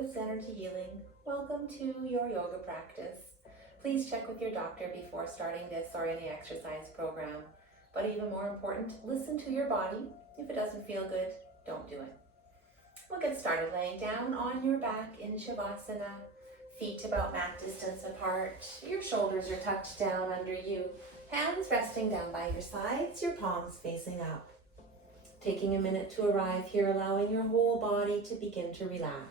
with Energy Healing. Welcome to your yoga practice. Please check with your doctor before starting this or any exercise program. But even more important, listen to your body. If it doesn't feel good, don't do it. We'll get started laying down on your back in Shavasana, feet about mat distance apart. Your shoulders are tucked down under you, hands resting down by your sides, your palms facing up. Taking a minute to arrive here, allowing your whole body to begin to relax.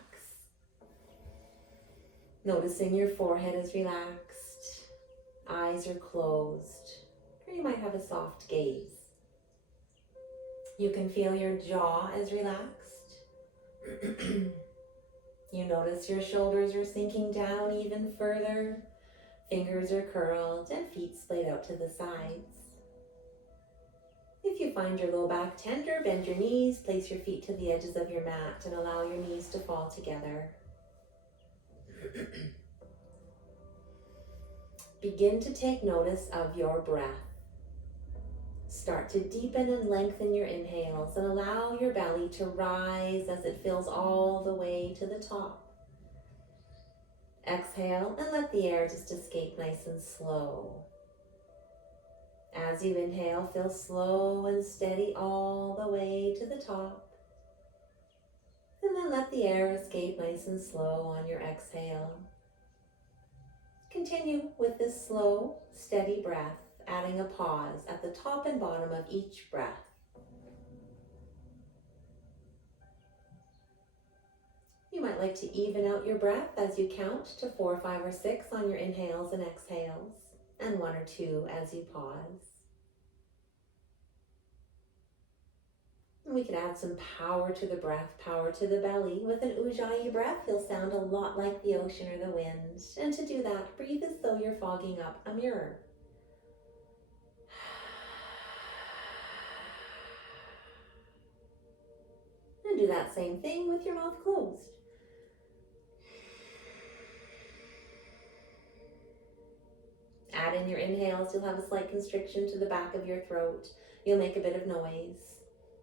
Noticing your forehead is relaxed, eyes are closed, or you might have a soft gaze. You can feel your jaw is relaxed. You notice your shoulders are sinking down even further, fingers are curled, and feet splayed out to the sides. If you find your low back tender, bend your knees, place your feet to the edges of your mat, and allow your knees to fall together. Begin to take notice of your breath. Start to deepen and lengthen your inhales and allow your belly to rise as it fills all the way to the top. Exhale and let the air just escape nice and slow. As you inhale, feel slow and steady all the way to the top. And then let the air escape nice and slow on your exhale. Continue with this slow, steady breath, adding a pause at the top and bottom of each breath. You might like to even out your breath as you count to 4, 5, or 6 on your inhales and exhales, and 1 or 2 as you pause. And we can add some power to the breath, power to the belly. With an Ujjayi breath, you'll sound a lot like the ocean or the wind. And to do that, breathe as though you're fogging up a mirror. And do that same thing with your mouth closed. Add in your inhales, you'll have a slight constriction to the back of your throat. You'll make a bit of noise.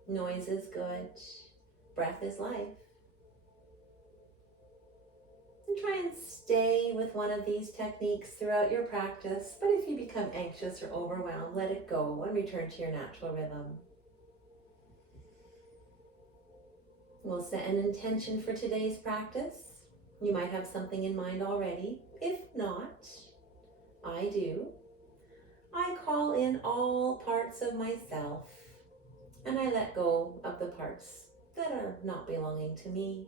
Noise is good. Breath is life. And try and stay with one of these techniques throughout your practice, but if you become anxious or overwhelmed, let it go and return to your natural rhythm. We'll set an intention for today's practice. You might have something in mind already. If not, I do. I call in all parts of myself, and I let go of the parts that are not belonging to me.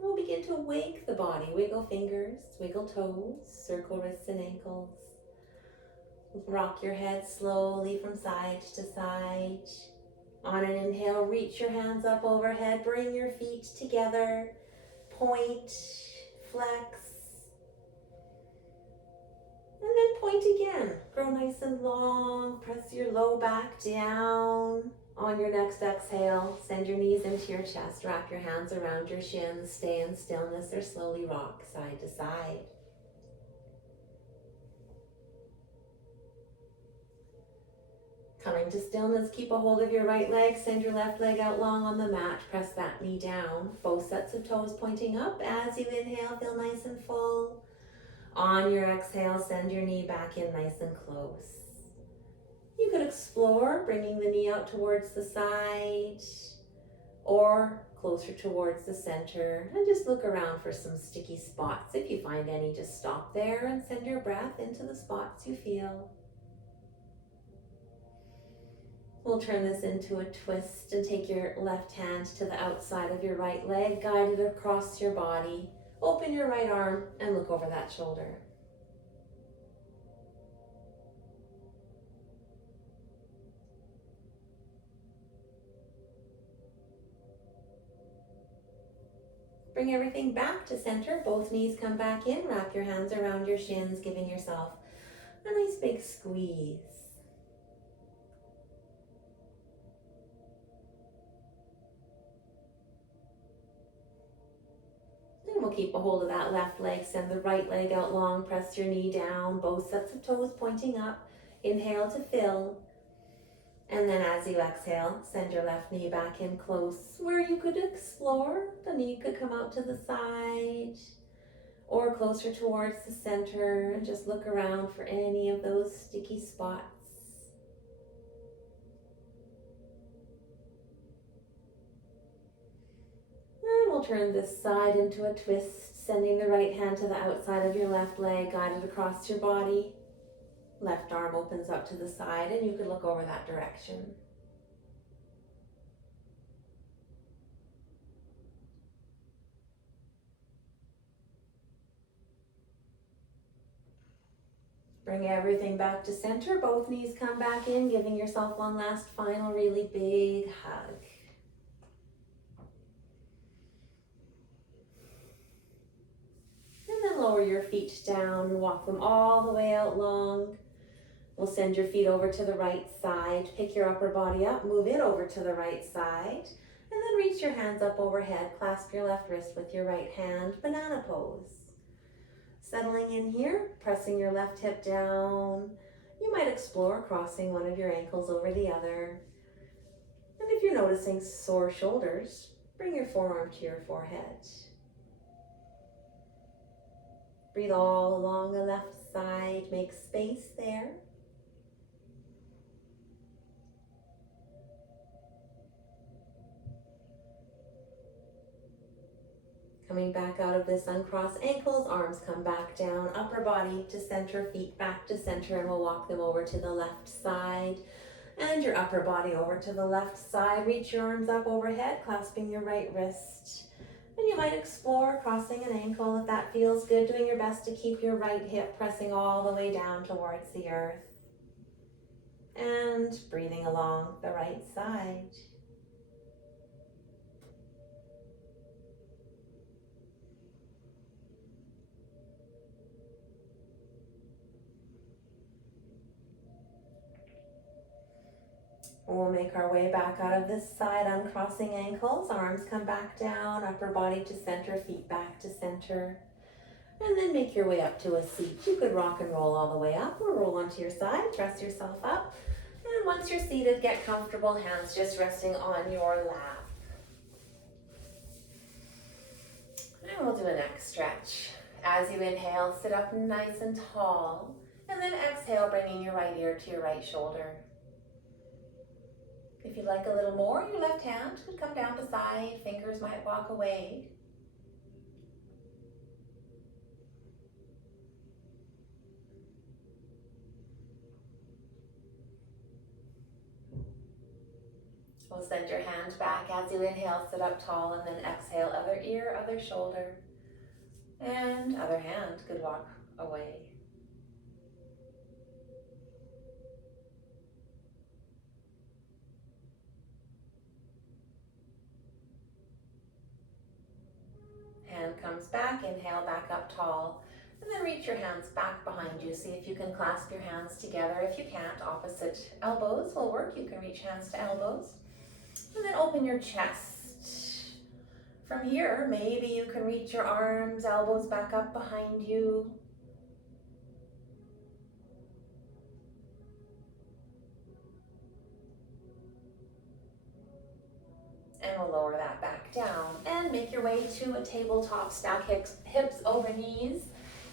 We'll begin to wake the body. Wiggle fingers, wiggle toes, circle wrists and ankles. Rock your head slowly from side to side. On an inhale, reach your hands up overhead. Bring your feet together. Point, flex. And then point again. Grow nice and long. Press your low back down. On your next exhale, send your knees into your chest. Wrap your hands around your shins. Stay in stillness or slowly rock side to side. Coming to stillness, keep a hold of your right leg. Send your left leg out long on the mat. Press that knee down. Both sets of toes pointing up. As you inhale, feel nice and full. On your exhale, send your knee back in nice and close. You could explore bringing the knee out towards the side or closer towards the center, and just look around for some sticky spots. If you find any, just stop there and send your breath into the spots you feel. We'll turn this into a twist and take your left hand to the outside of your right leg, guide it across your body. Open your right arm and look over that shoulder. Bring everything back to center. Both knees come back in. Wrap your hands around your shins, giving yourself a nice big squeeze. And we'll keep a hold of that left leg. Send the right leg out long. Press your knee down. Both sets of toes pointing up. Inhale to fill. And then as you exhale, send your left knee back in close where you could explore. The knee could come out to the side or closer towards the center, and just look around for any of those sticky spots. And we'll turn this side into a twist, sending the right hand to the outside of your left leg, guided across your body. Left arm opens up to the side, and you could look over that direction. Bring everything back to center. Both knees come back in, giving yourself one last final really big hug. And then lower your feet down and walk them all the way out long. We'll send your feet over to the right side. Pick your upper body up, move it over to the right side. And then reach your hands up overhead. Clasp your left wrist with your right hand. Banana pose. Settling in here, pressing your left hip down. You might explore crossing one of your ankles over the other. And if you're noticing sore shoulders, bring your forearm to your forehead. Breathe all along the left side, make space there. Coming back out of this, uncross ankles, arms come back down, upper body to center, feet back to center, and we'll walk them over to the left side. And your upper body over to the left side. Reach your arms up overhead, clasping your right wrist. And you might explore crossing an ankle if that feels good, doing your best to keep your right hip pressing all the way down towards the earth. And breathing along the right side. We'll make our way back out of this side, uncrossing ankles, arms come back down, upper body to center, feet back to center. And then make your way up to a seat. You could rock and roll all the way up or roll onto your side, dress yourself up. And once you're seated, get comfortable, hands just resting on your lap. And we'll do a neck stretch. As you inhale, sit up nice and tall. And then exhale, bringing your right ear to your right shoulder. If you'd like a little more, your left hand could come down beside, fingers might walk away. We'll send your hand back as you inhale, sit up tall, and then exhale, other ear, other shoulder, and other hand could walk away. Hand comes back, inhale, back up tall, and then reach your hands back behind you. See if you can clasp your hands together. If you can't, opposite elbows will work. You can reach hands to elbows. And then open your chest. From here, maybe you can reach your arms, elbows back up behind you. And we'll lower that back down and make your way to a tabletop. Stack hips over knees,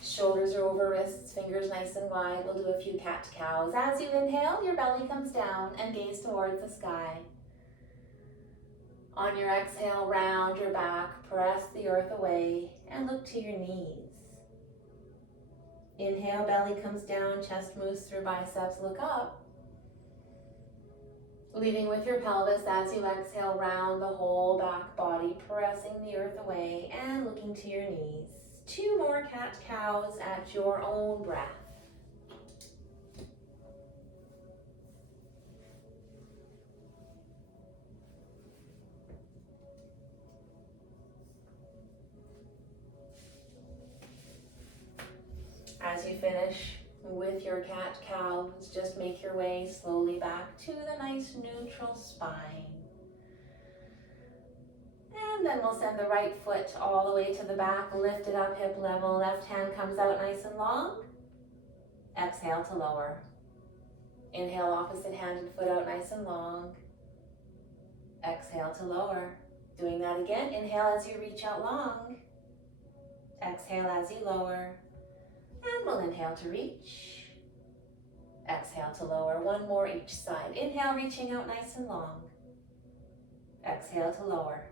shoulders are over wrists, fingers nice and wide. We'll do a few cat-cows. As you inhale, your belly comes down and gaze towards the sky. On your exhale, round your back, press the earth away, and look to your knees. Inhale, belly comes down, chest moves through biceps, look up. Leading with your pelvis as you exhale, round the whole back body, pressing the earth away and looking to your knees. 2 more cat-cows at your own breath. As you finish with your cat-cows, just make your way slowly back to the nice neutral spine. And then we'll send the right foot all the way to the back, lift it up hip level, left hand comes out nice and long. Exhale to lower. Inhale, opposite handed foot out nice and long. Exhale to lower. Doing that again. Inhale as you reach out long. Exhale as you lower. And we'll inhale to reach. Exhale to lower. One more each side. Inhale, reaching out nice and long. Exhale to lower.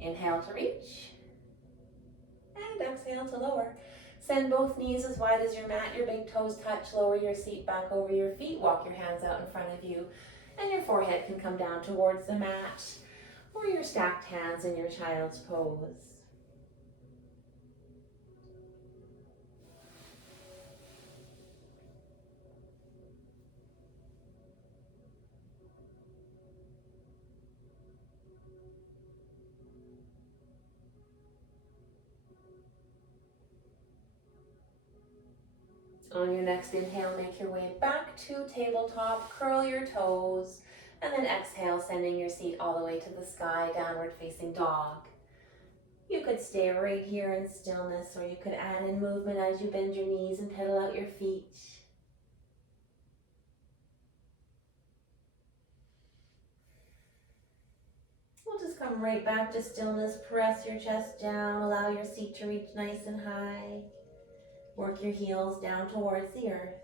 Inhale to reach. And exhale to lower. Send both knees as wide as your mat. Your big toes touch. Lower your seat back over your feet. Walk your hands out in front of you. And your forehead can come down towards the mat, or your stacked hands in your child's pose. On your next inhale, make your way back to tabletop, curl your toes, and then exhale, sending your seat all the way to the sky, downward facing dog. You could stay right here in stillness, or you could add in movement as you bend your knees and pedal out your feet. We'll just come right back to stillness, press your chest down, allow your seat to reach nice and high. Work your heels down towards the earth.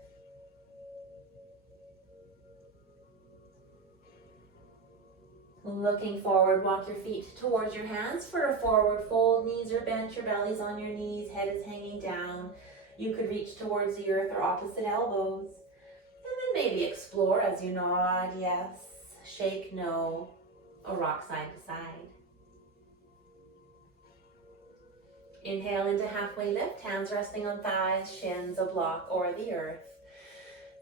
Looking forward, walk your feet towards your hands for a forward fold. Knees are bent, your belly's on your knees, head is hanging down. You could reach towards the earth or opposite elbows. And then maybe explore as you nod, yes, shake, no, or rock side to side. Inhale into halfway lift, hands resting on thighs, shins, a block, or the earth.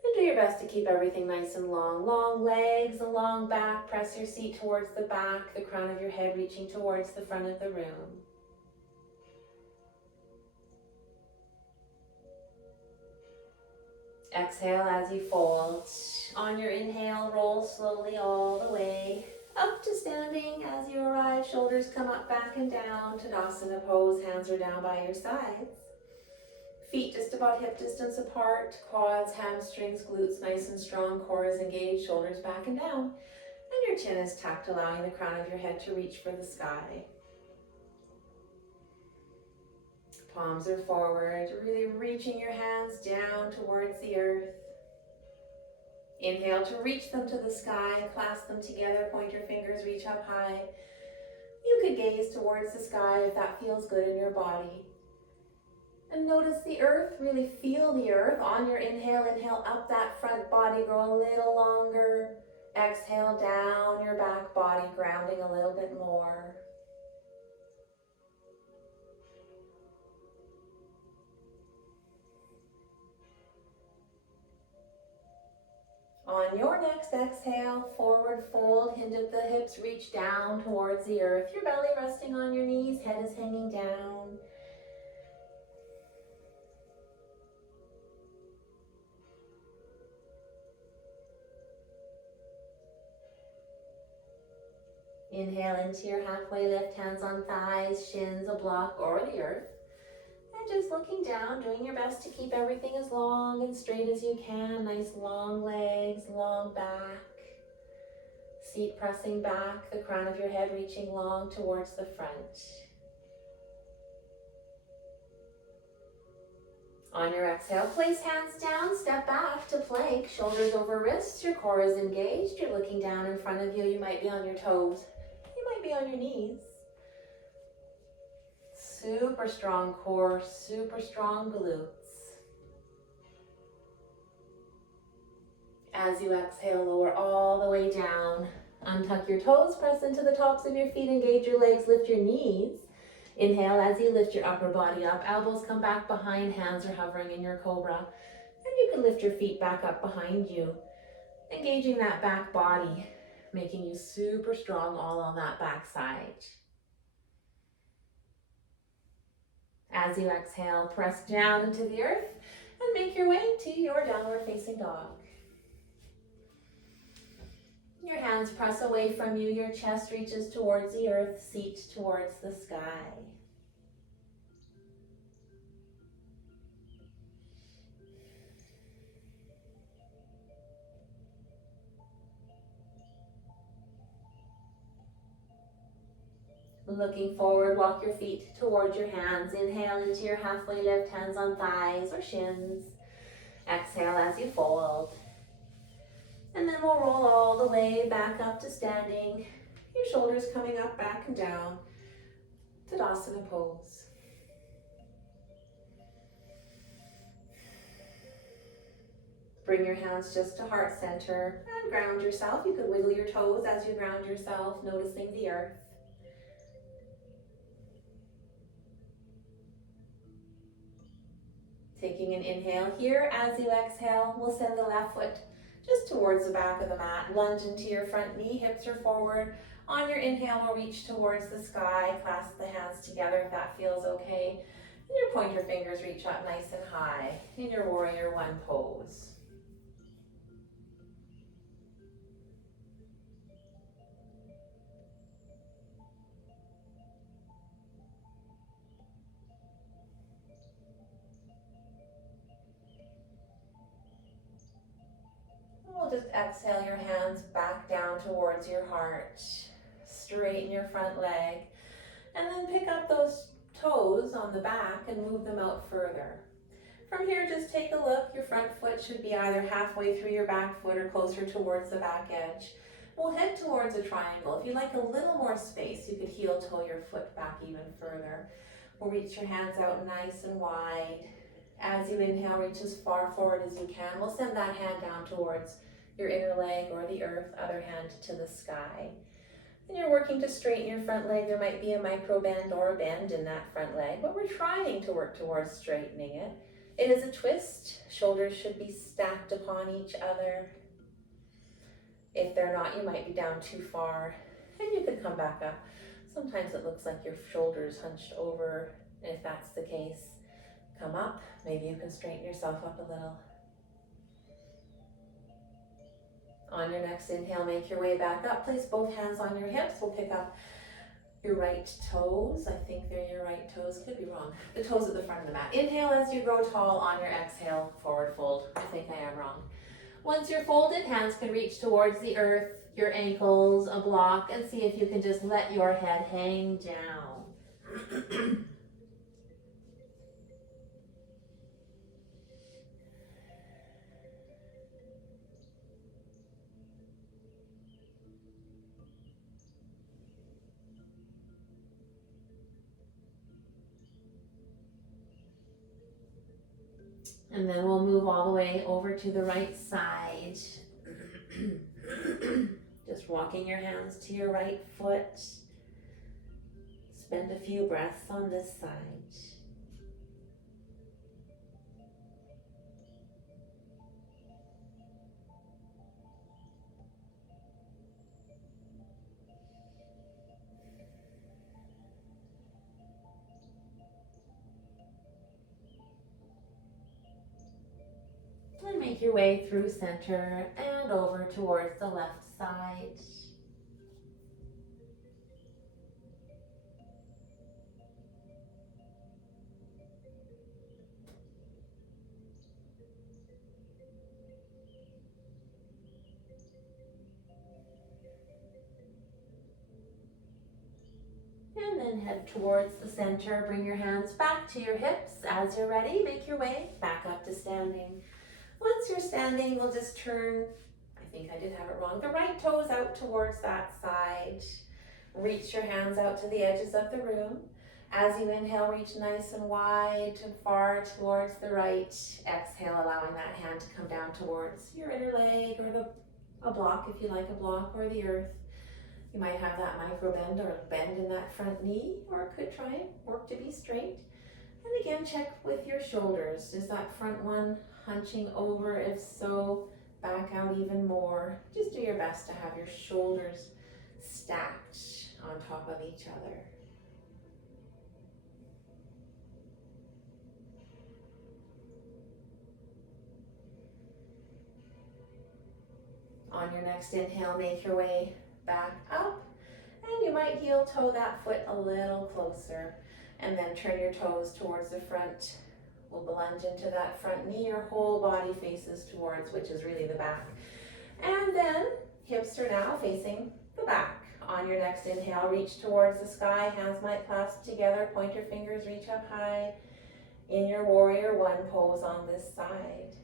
And do your best to keep everything nice and long. Long legs, a long back. Press your seat towards the back, the crown of your head reaching towards the front of the room. Exhale as you fold. On your inhale, roll slowly all the way up to standing. As you arrive, shoulders come up, back and down. Tadasana pose, hands are down by your sides. Feet just about hip distance apart, quads, hamstrings, glutes nice and strong, core is engaged, shoulders back and down. And your chin is tucked, allowing the crown of your head to reach for the sky. Palms are forward, really reaching your hands down towards the earth. Inhale to reach them to the sky, clasp them together, point your fingers, reach up high. You could gaze towards the sky if that feels good in your body. And notice the earth, really feel the earth. On your inhale, inhale up that front body, grow a little longer. Exhale down your back body, grounding a little bit more. On your next exhale, forward fold, hinge at the hips, reach down towards the earth. Your belly resting on your knees, head is hanging down. Inhale into your halfway lift, hands on thighs, shins, a block, or the earth. And just looking down, doing your best to keep everything as long and straight as you can. Nice long legs, long back. Seat pressing back, the crown of your head reaching long towards the front. On your exhale, place hands down, step back to plank, shoulders over wrists, your core is engaged. You're looking down in front of you, you might be on your toes. You might be on your knees. Super strong core, super strong glutes. As you exhale, lower all the way down. Untuck your toes, press into the tops of your feet, engage your legs, lift your knees. Inhale as you lift your upper body up. Elbows come back behind, hands are hovering in your cobra. And you can lift your feet back up behind you, engaging that back body, making you super strong all on that back side. As you exhale, press down into the earth and make your way to your downward facing dog. Your hands press away from you, your chest reaches towards the earth, seat towards the sky. Looking forward, walk your feet towards your hands. Inhale into your halfway lift, hands on thighs or shins. Exhale as you fold. And then we'll roll all the way back up to standing. Your shoulders coming up, back and down. Tadasana pose. Bring your hands just to heart center and ground yourself. You could wiggle your toes as you ground yourself, noticing the earth. Taking an inhale here. As you exhale, we'll send the left foot just towards the back of the mat. Lunge into your front knee, hips are forward. On your inhale, we'll reach towards the sky. Clasp the hands together if that feels okay. And your pointer fingers reach up nice and high in your warrior one pose. We'll just exhale your hands back down towards your heart. Straighten your front leg. And then pick up those toes on the back and move them out further. From here, just take a look. Your front foot should be either halfway through your back foot or closer towards the back edge. We'll head towards a triangle. If you'd like a little more space, you could heel toe your foot back even further. We'll reach your hands out nice and wide. As you inhale, reach as far forward as you can. We'll send that hand down towards your inner leg or the earth, other hand to the sky. And you're working to straighten your front leg. There might be a micro bend or a bend in that front leg, but we're trying to work towards straightening it. It is a twist. Shoulders should be stacked upon each other. If they're not, you might be down too far, and you could come back up. Sometimes it looks like your shoulders hunched over, and if that's the case, come up. Maybe you can straighten yourself up a little. On your next inhale, make your way back up. Place both hands on your hips. We'll pick up your right toes. I think they're your right toes. Could be wrong. The toes at the front of the mat. Inhale as you grow tall. On your exhale, forward fold. I think I am wrong. Once you're folded, hands can reach towards the earth, your ankles, a block, and see if you can just let your head hang down. And then we'll move all the way over to the right side. Just walking your hands to your right foot. Spend a few breaths on this side. And make your way through center and over towards the left side. And then head towards the center. Bring your hands back to your hips. As you're ready, make your way back up to standing. Once you're standing, we'll just turn, I think I did have it wrong, the right toes out towards that side. Reach your hands out to the edges of the room. As you inhale, reach nice and wide and far towards the right. Exhale, allowing that hand to come down towards your inner leg or a block, if you like a block, or the earth. You might have that micro bend or bend in that front knee, or it could try and work to be straight. And again, check with your shoulders. Is that front one hunching over? If so, back out even more. Just do your best to have your shoulders stacked on top of each other. On your next inhale, make your way back up, and you might heel toe that foot a little closer, and then turn your toes towards the front. We'll plunge into that front knee. Your whole body faces towards, which is really the back. And then hips are now facing the back. On your next inhale, reach towards the sky. Hands might clasp together. Pointer fingers reach up high. In your warrior one pose on this side.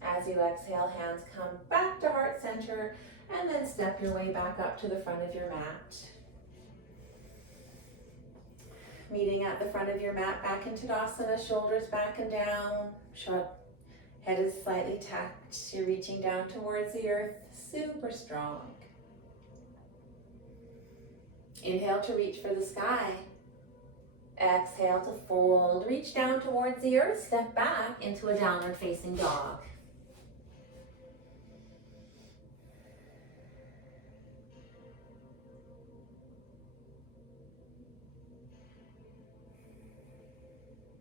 As you exhale, hands come back to heart center, and then step your way back up to the front of your mat. Meeting at the front of your mat, back into Tadasana, shoulders back and down. Head is slightly tucked. You're reaching down towards the earth, super strong. Inhale to reach for the sky. Exhale to fold. Reach down towards the earth, step back into a downward facing dog.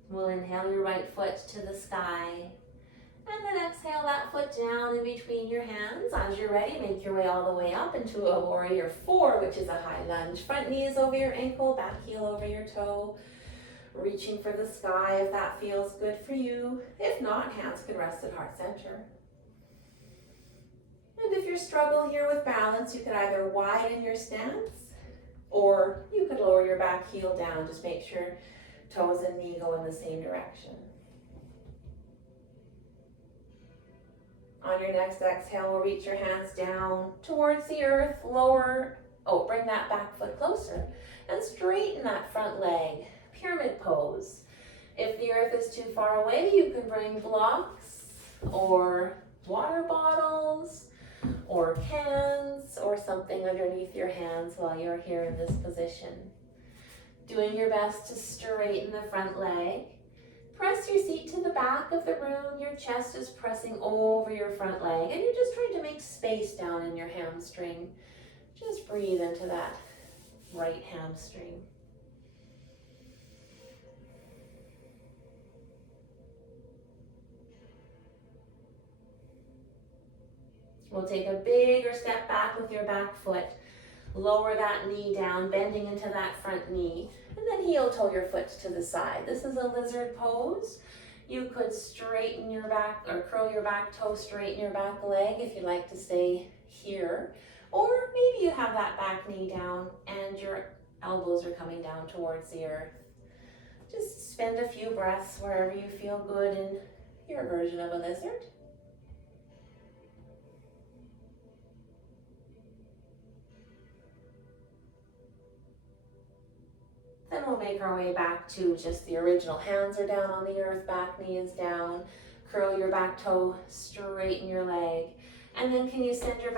We'll inhale your right foot to the sky, and then exhale that foot down in between your hands. As you're ready, make your way all the way up into a warrior four, which is a high lunge. Front knee is over your ankle, back heel over your toe. Reaching for the sky if that feels good for you. If not, hands can rest at heart center. And if you struggle here with balance, you could either widen your stance, or you could lower your back heel down. Just make sure toes and knee go in the same direction. On your next exhale, we'll reach your hands down towards the earth, bring that back foot closer, and straighten that front leg, pyramid pose. If the earth is too far away, you can bring blocks or water bottles or cans or something underneath your hands while you're here in this position. Doing your best to straighten the front leg. Press your seat to the back of the room. Your chest is pressing over your front leg, and you're just trying to make space down in your hamstring. Just breathe into that right hamstring. We'll take a bigger step back with your back foot. Lower that knee down, bending into that front knee, and then heel toe your foot to the side. This is a lizard pose. You could straighten your back or curl your back toe, straighten your back leg if you like to stay here. Or maybe you have that back knee down and your elbows are coming down towards the earth. Just spend a few breaths wherever you feel good in your version of a lizard. Then we'll make our way back to just the original. Hands are down on the earth, back knee is down. Curl your back toe, straighten your leg. And then can you send your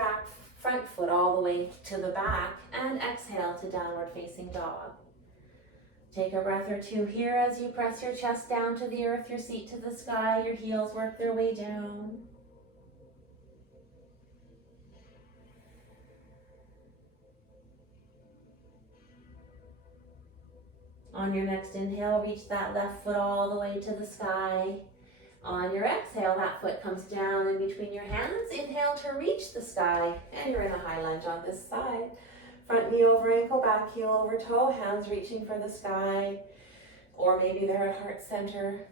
front foot all the way to the back and exhale to downward facing dog. Take a breath or two here as you press your chest down to the earth, your seat to the sky, your heels work their way down. On your next inhale, reach that left foot all the way to the sky. On your exhale, that foot comes down in between your hands. Inhale to reach the sky, and you're in a high lunge on this side. Front knee over ankle, back heel over toe, hands reaching for the sky. Or maybe they're at heart center.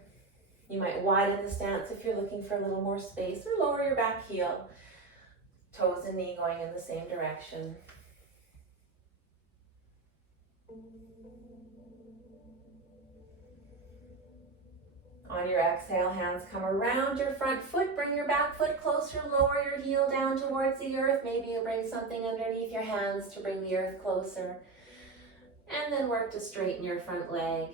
You might widen the stance if you're looking for a little more space, or lower your back heel. Toes and knee going in the same direction. On your exhale, hands come around your front foot. Bring your back foot closer. Lower your heel down towards the earth. Maybe you bring something underneath your hands to bring the earth closer. And then work to straighten your front leg.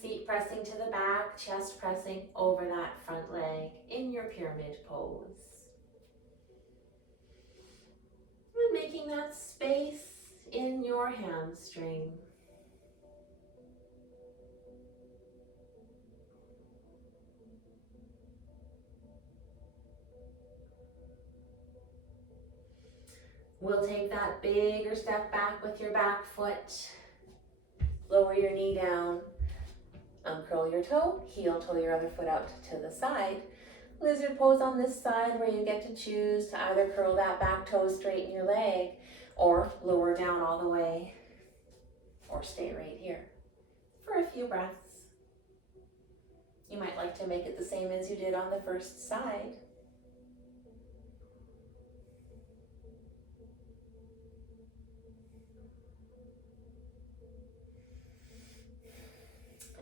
Seat pressing to the back, chest pressing over that front leg in your pyramid pose. And making that space in your hamstring. We'll take that bigger step back with your back foot. Lower your knee down. Uncurl your toe. Heel toe your other foot out to the side. Lizard pose on this side where you get to choose to either curl that back toe, straighten your leg, or lower down all the way, or stay right here. for a few breaths. You might like to make it the same as you did on the first side.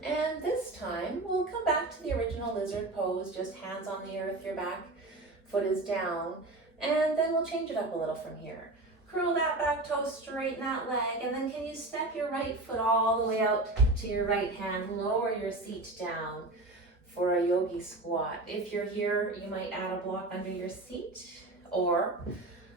And this time, we'll come back to the original lizard pose, just hands on the earth, your back foot is down, and then we'll change it up a little from here. Curl that back toe, straighten that leg, and then can you step your right foot all the way out to your right hand, lower your seat down for a yogi squat. If you're here, you might add a block under your seat, or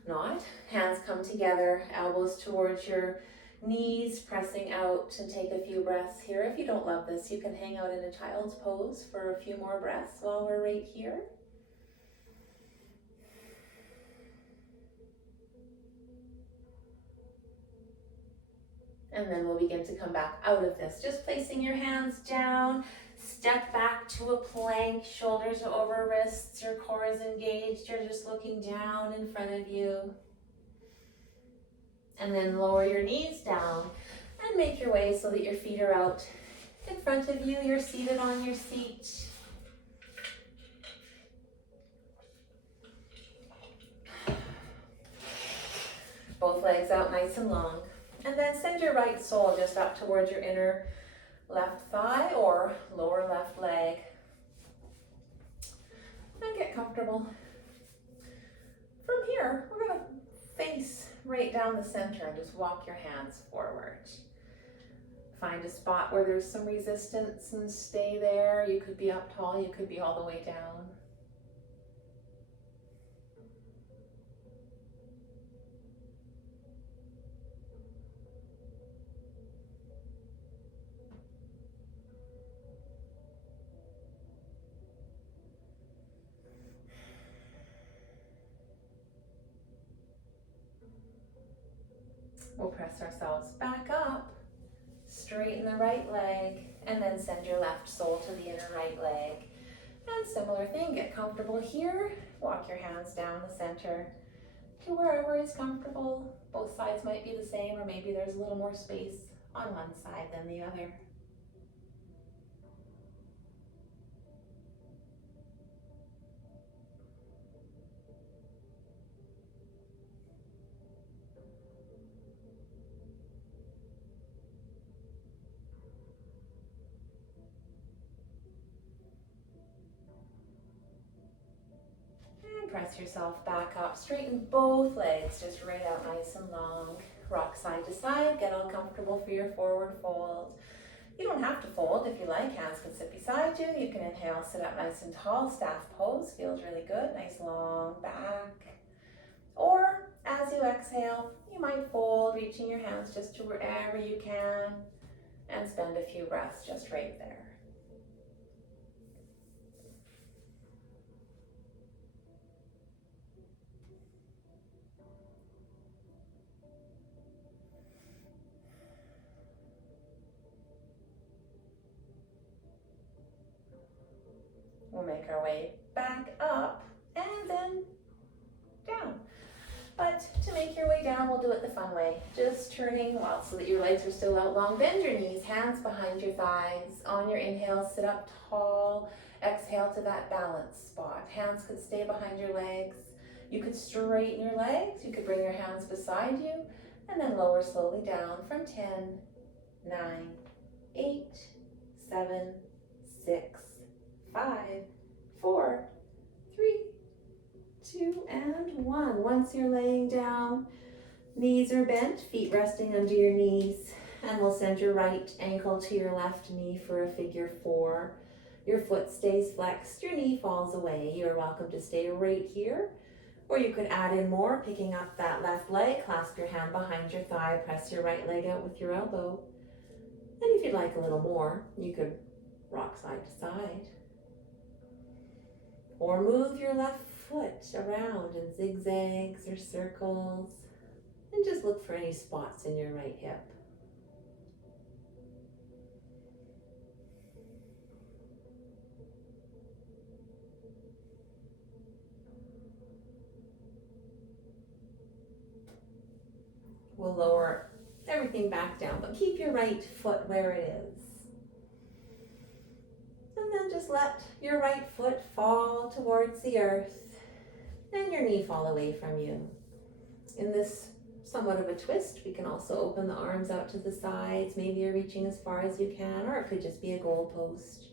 not. Hands come together, elbows towards your knees, pressing out to take a few breaths here. If you don't love this, you can hang out in a child's pose for a few more breaths while we're right here. And then we'll begin to come back out of this. Just placing your hands down, step back to a plank, shoulders are over wrists, your core is engaged, you're just looking down in front of you. And then lower your knees down and make your way so that your feet are out in front of you. You're seated on your seat. Both legs out nice and long. And then send your right sole just up towards your inner left thigh or lower left leg. And get comfortable. From here, we're going to face right down the center and just walk your hands forward. Find a spot where there's some resistance and stay there. You could be up tall, you could be all the way down. We'll press ourselves back up, straighten the right leg, and then send your left sole to the inner right leg. And similar thing, get comfortable here, walk your hands down the center to wherever is comfortable. Both sides might be the same, or maybe there's a little more space on one side than the other. Press yourself back up, straighten both legs, just right out nice and long. Rock side to side, get all comfortable for your forward fold. You don't have to fold if you like, hands can sit beside you. You can inhale, sit up nice and tall, staff pose, feels really good, nice long back. Or as you exhale, you might fold, reaching your hands just to wherever you can, and spend a few breaths just right there. We'll make our way back up and then down. But to make your way down, we'll do it the fun way. Just turning well so that your legs are still out long. Bend your knees, hands behind your thighs. On your inhale, sit up tall. Exhale to that balance spot. Hands could stay behind your legs. You could straighten your legs. You could bring your hands beside you and then lower slowly down from 10, 9, 8, 7, 6, 5, 4, 3, 2, and 1. Once you're laying down, knees are bent, feet resting under your knees, and we'll send your right ankle to your left knee for a figure 4. Your foot stays flexed, your knee falls away. You're welcome to stay right here, or you could add in more, picking up that left leg, clasp your hand behind your thigh, press your right leg out with your elbow. And if you'd like a little more, you could rock side to side. Or move your left foot around in zigzags or circles, and just look for any spots in your right hip. We'll lower everything back down, but keep your right foot where it is. And then just let your right foot fall towards the earth and your knee fall away from you. In this somewhat of a twist, we can also open the arms out to the sides. Maybe you're reaching as far as you can, or it could just be a goalpost.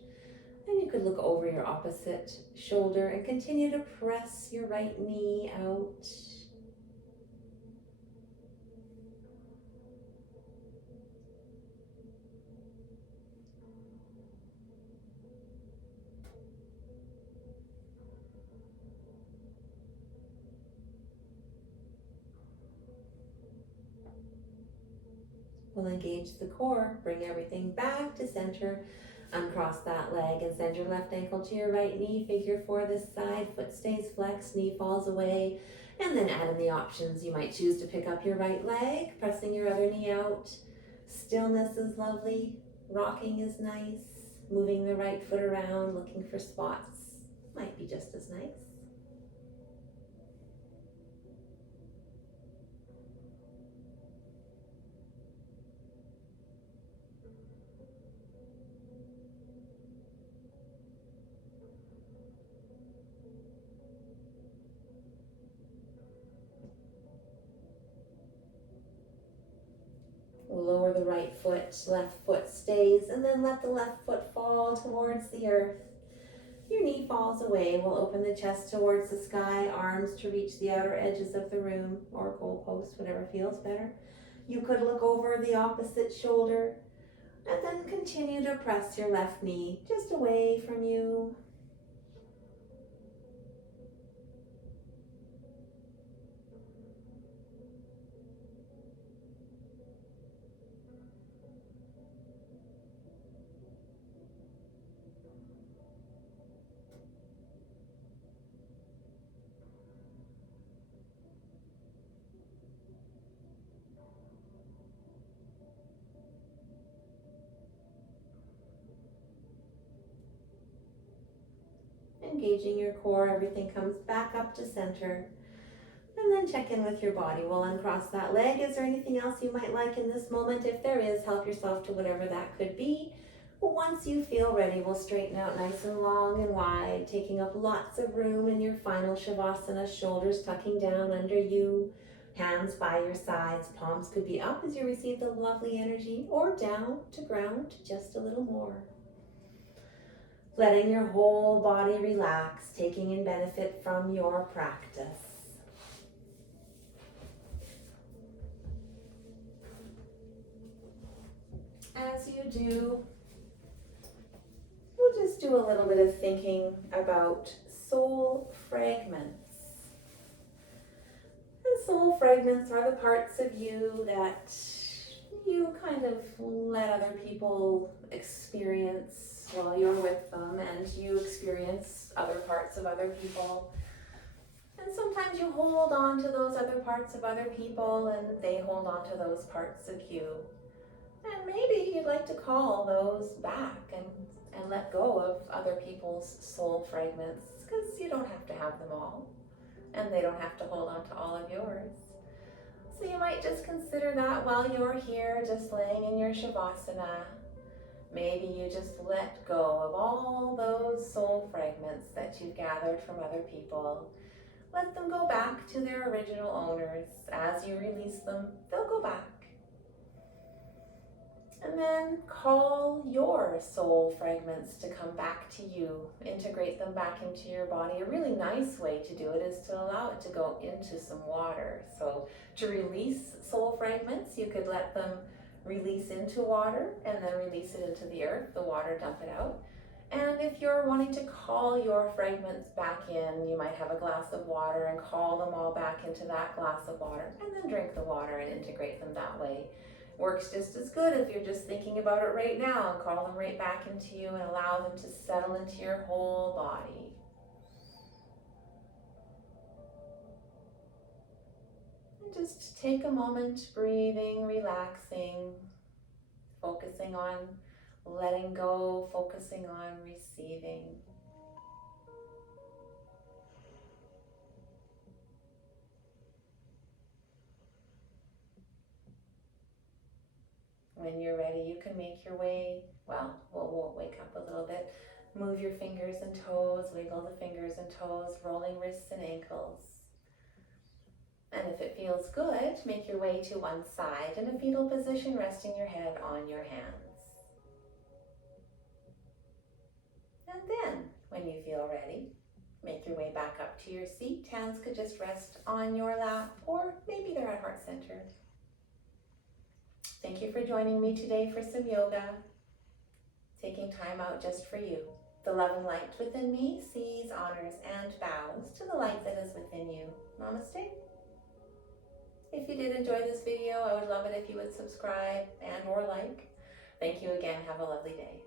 And you could look over your opposite shoulder and continue to press your right knee out. We'll engage the core, bring everything back to center, uncross that leg and send your left ankle to your right knee, figure four this side, foot stays flexed, knee falls away, and then add in the options. You might choose to pick up your right leg, pressing your other knee out. Stillness is lovely, rocking is nice, moving the right foot around, looking for spots might be just as nice. Lower the right foot, left foot stays, and then let the left foot fall towards the earth. Your knee falls away. We'll open the chest towards the sky, arms to reach the outer edges of the room or goalpost, whatever feels better. You could look over the opposite shoulder and then continue to press your left knee just away from you. Engaging your core, everything comes back up to center. And then check in with your body. We'll uncross that leg. Is there anything else you might like in this moment? If there is, help yourself to whatever that could be. Once you feel ready, we'll straighten out nice and long and wide, taking up lots of room in your final Shavasana, shoulders tucking down under you, hands by your sides, palms could be up as you receive the lovely energy, or down to ground just a little more. Letting your whole body relax, taking in benefit from your practice. As you do, we'll just do a little bit of thinking about soul fragments. And soul fragments are the parts of you that you kind of let other people experience while you're with them, and you experience other parts of other people. And sometimes you hold on to those other parts of other people and they hold on to those parts of you. And maybe you'd like to call those back and let go of other people's soul fragments, because you don't have to have them all, and they don't have to hold on to all of yours. So you might just consider that while you're here, just laying in your Shavasana. Maybe you just let go of all those soul fragments that you've gathered from other people. Let them go back to their original owners. As you release them, they'll go back. And then call your soul fragments to come back to you. Integrate them back into your body. A really nice way to do it is to allow it to go into some water. So to release soul fragments, you could let them release into water and then release it into the earth, the water, dump it out. And if you're wanting to call your fragments back in, you might have a glass of water and call them all back into that glass of water, and then drink the water and integrate them that way. Works just as good if you're just thinking about it right now and call them right back into you and allow them to settle into your whole body. And just take a moment, breathing, relaxing, focusing on letting go, focusing on receiving. When you're ready, you can make your way, we'll wake up a little bit. Move your fingers and toes, wiggle the fingers and toes, rolling wrists and ankles. And if it feels good, make your way to one side in a fetal position, resting your head on your hands. And then, when you feel ready, make your way back up to your seat. Hands could just rest on your lap, or maybe they're at heart center. Thank you for joining me today for some yoga. Taking time out just for you. The love and light within me sees, honors, and bows to the light that is within you. Namaste. If you did enjoy this video, I would love it if you would subscribe and or like. Thank you again. Have a lovely day.